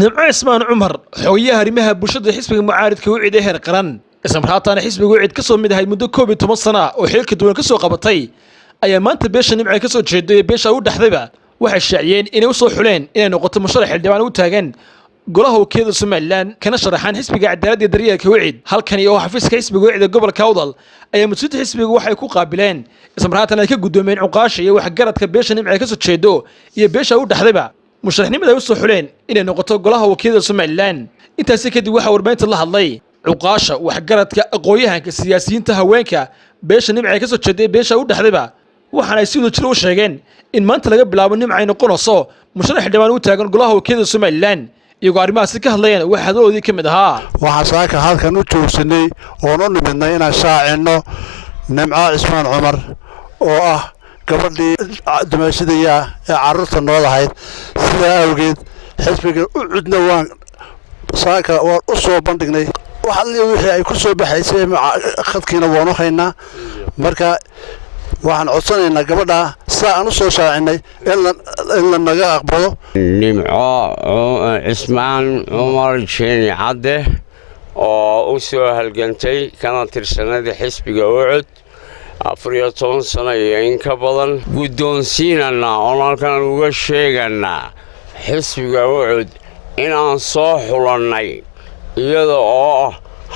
نمع اسمان عمر حويها رمها بوشد حسب المعارض كوعد هير قرن اسم راتana xisbiga wicid ka soo mid ahay muddo 12 sano oo xilka duwan ka soo qabatay ayaa maanta beesha nimca ka soo jeeday beesha u dhaxdayba waxay shaaciyeen inay u soo xuleen inay noqoto musharax xildhibaan u taagan golaha wakiilada Soomaaliland kana sharaxan xisbiga cadaaladda iyo daryeelka wicid halkan iyo xafiiska xisbiga wicid gobolka Awdal ayaa mas'uuliyadda xisbiga waxay ku qaabileen ism raatana ka gudoomeen cuqaasha iyo wax garadka beesha nimca ka soo jeedo iyo beesha u dhaxdayba musharaxnimada u soo xuleen inay noqoto golaha wakiilada Soomaaliland intaas kadib waxa warbaahinta la hadlay cuqaasha wax garadka aqooyahanka siyaasiyiinta haweenka beesha nimca ka soo jeeday beesha u dhaxdayba waxaan ay sidoo jiro u sheegeen in maanta laga bilaabo nimca ay noqonayso musharax xildhibaan u taagan golaha wakiilada Soomaaliland iyagoo arrimahaasi ka hadlayeen wax hadaloodii ka mid ahaa waxaan saaka halkan u joogsanay oo noo nimidnay inaan shaacino nimca ismaan cumar oo ah gabadhii dumaashadaya ee carruurta noolahayd sida awgeed xisbiga u cudna waan saaka waan u soo bandhignay waxaan wixii ay ku soo baxaysay khadkiina waanu haynaa marka waxaan codsanaynaa gabadha saa aan u soo shaacinay in la naga aqbalo nimco ismaan cumar jeeni cadde oo u soo halgantay kana tirsanada xisbiga ucud 14 sano iyo in ka badan guddoonsiinana oo halkan uga sheeganaa xisbiga ucud inaan soo xulannay iyada oo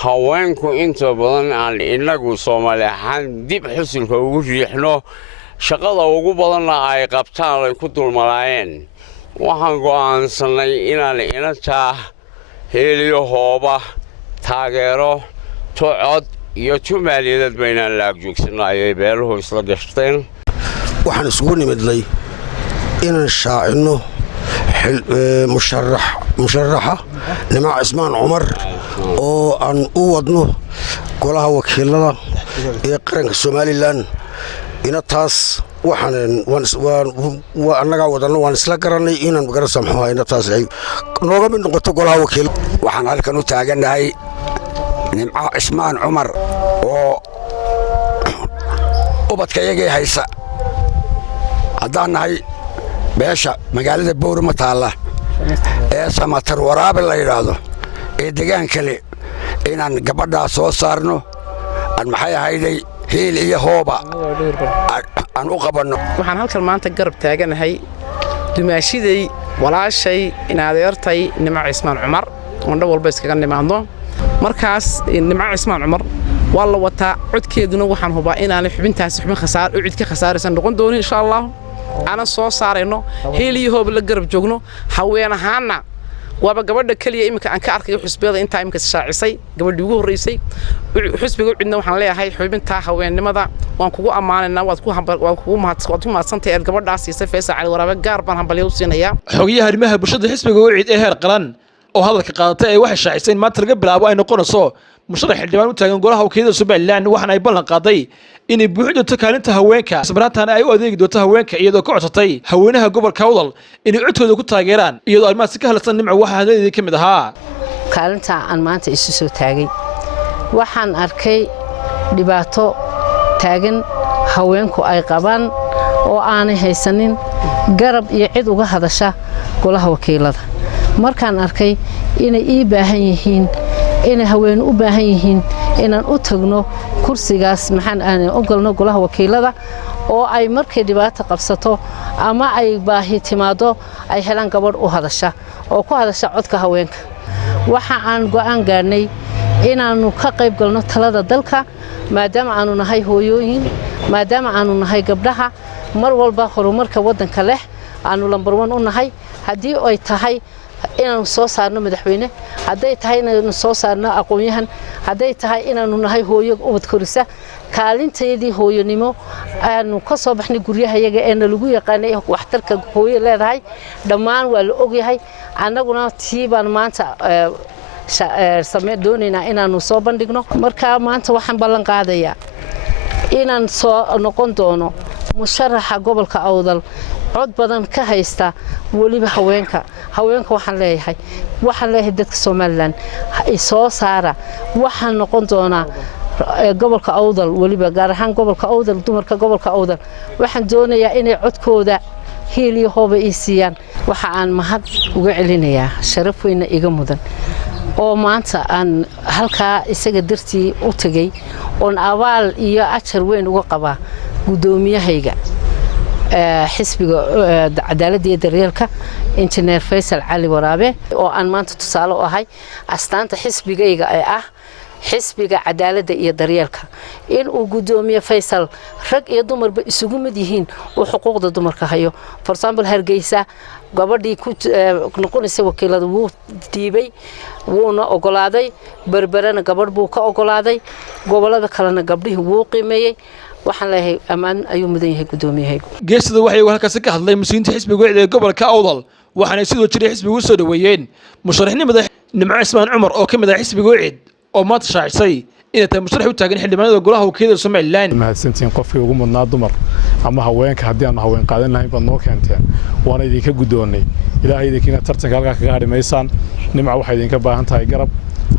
haweenku inta badan aan inagu Soomaali ahaan dib xusulka ugu riixno shaqada ugu badanna ay qabtaan ay ku dulmalaayeen waxaan go'aansanay inaan inta heliyo hooba taageero tocod iyo tumaaliyeed baynaan la joogsanay beeluhu isla gashteen waxaan isugu nimidnay inaan shaacino musharaxa nimca ismaan cumar oo aan u wadno golaha wakiilada ee qaranka Soomaaliland ina taas annaga wadano waan isla garanay inaan garasamaxo ina taas ay nooga mid noqoto golaha wakiilada waxaan halkan u taaganahay nimca ismaan cumar oo ubadkayagii haysa haddaan nahay beesha magaalada Boorama taala ee samatar waraabe la yiraahdo ee deegaan kale inaan gabadha soo saarno aan maxay ahayday heel iyo hooba aan u qabanno waxaan halkan maanta garab taaganahay dumaashiday walaashay inaadeertay nimca ismaan cumar oo dhan walba iskaga nimaadno markaas nimca ismaan cumar waa la wataa codkeeduna waxaan hubaa inaan xubintaas xubin khasaar u cid ka khasaaraysan noqon doonin insha Allah ana soo saarayno heeliyo hoob la garab joogno haween ahaana waaba gabadha kaliya imika aan ka arkay xusbiyada inta imika shaacisay gabadhii ugu horeysay xusbiga cidna waxaan leeyahay xubinta haweennimada waan kugu amaanaynaa waad ku mahadsantahay gabadhaas iyo Faysal Cali Waraabe gaar baan hambalyo u siinayaa xogiyaha arrimaha bulshada xisbiga wicid ee heer qaran oo hadalka qaadatay ay wax shaacisay maanta laga bilaabo ay noqonayso musharax xildhibaan u taagan golaha wakiilada Soomaaliland waxaan ay ballan qaaday inay buuxdo kaalinta haweenka sabratan ay u adeegi doonto haweenka iyadoo ka codsatay haweenaha gobolka Awdal inay codkooda ku taageeraan iyadoo arrimahaas ka halsan nimco waxa hadalladii ka mid ahaa kaalinta aan maanta isu soo taagay waxaan arkay dhibaato taagan haweenku ay qabaan oo aanay haysanin garab iyo cid uga hadasha golaha wakiilada markaan arkay inay ii baahan yihiin inay haween u baahan yihiin inaan u tagno kursigaas maxaan aan ogolno golaha wakiilada oo ay markay dhibaato qabsato ama ay baahi timaado ay helaan gabadh u hadasha oo ku hadasha codka haweenka waxa aan go'aan gaarnay inaanu ka qayb galno talada dalka maadaama aanu nahay hooyooyin maadaama aanu nahay gabdhaha mar walba horumarka wadanka leh aanu lambar 1 u nahay hadii ay tahay inaanu soo saarno madaxweyne haday tahay inaanu soo saarno aqoonyahan haday tahay inaanu nahay hooyo ubad korisa kaalinteedii hooyonimo aanu ka soo baxnay guryahayaga ee lagu yaqaanay waxtarka hooyo leedahay dhammaan waa la ogyahay annaguna tiibaan maanta samee doonaynaa inaanu soo bandhigno marka maanta waxaan ballan qaadayaa inaan soo noqon doono musharaxa gobolka Awdal cod badan ka haysta waliba haweenka waxaan leeyahay dadka Soomaaliland ay soo saara waxaan noqon doonaa gobolka Awdal waliba gaar ahaan gobolka Awdal dumarka gobolka Awdal waxaan doonayaa inay codkooda hiil iyo hooba ii siiyaan waxa aan mahad uga celinayaa sharaf weyna iga mudan oo maanta aan halkaa isaga dartii u tagay oon abaal iyo ajar weyn uga qabaa gudoomiyahayga xisbiga cadaaladda iyo daryeelka injineer Faysal Cali Waraabe oo aan maanta tusaale u ahay astaanta xisbigayga ee ah xisbiga cadaaladda iyo daryeelka in uu gudoomiye Faysal rag iyo dumarba isugu mid yihiin oo xuquuqda dumarka hayo for example Hargeysa gabadhii ku noqonaysa wakiilada wuu diibay wuuna ogolaaday barbarana gabadh buu ka ogolaaday gobolada kalena gabdhihii wuu qiimeeyay waxaan leeyahay amaan ayuu mudan yahay gudoomiyahaygu geesida waxay halkaas ka hadlay mas'uuliyiinta xisbiga ee gobolka Awdal waxaana sidoo jiray xisbigu soo dhaweeyeen musharaxnimada Nimco Ismaan Cumar oo kamid ah xisbiga Ucid oo maanta shaacisay inay tahay musharax u taagan xildhibaanada golaha wakiilada Soomaaliland mahadsantiin qofkii ugu mudnaa dumar ama haweenka haddii aan haween qaadan lahayn baad noo keenteen waana idinka gudoonay ilaahay idinkiina tartanka halka kaga hadhimaysaan Nimco waxay idinka baahan tahay garab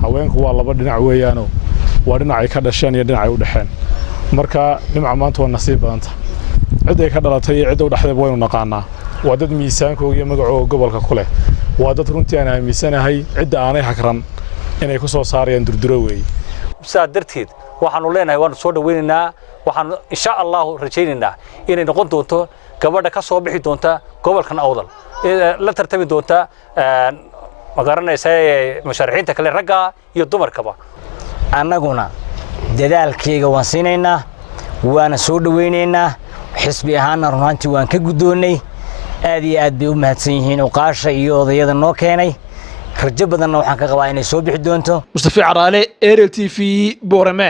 haweenku waa laba dhinac weeyaano waa dhinacay ka dhasheen iyo dhinacay u dhaxeen marka Nimco maanta waa nasiib badanta cid ay ka dhalatay iyo cid u dhaxday waynu naqaanaa waa dad miisaankooda iyo magacooda gobolka ku leh waa dad runtii aan aaminsanahay cid aanay hakran inay ku soo saarayaan durduro weey darteed waxaanu leenahay waan soo dhaweynaynaa waxaan insha Allah rajaynaynaa inay noqon doonto gabadha ka soo bixi doonta gobolkan Awdal la tartami doonta magaranaysaa musharaxiinta kale ragga iyo dumarkaba annaguna dadaalkayga waan siinaynaa waana soo dhaweynaynaa xisbi ahaana runtii waan ka gudoonay aad iyo aad bay u mahadsan yihiin uqaasha iyo odayada noo keenay rajo badanna waxaan ka qabaa inay soo bixi doonto Mustafa Caraale, Aerial TV, Boorame.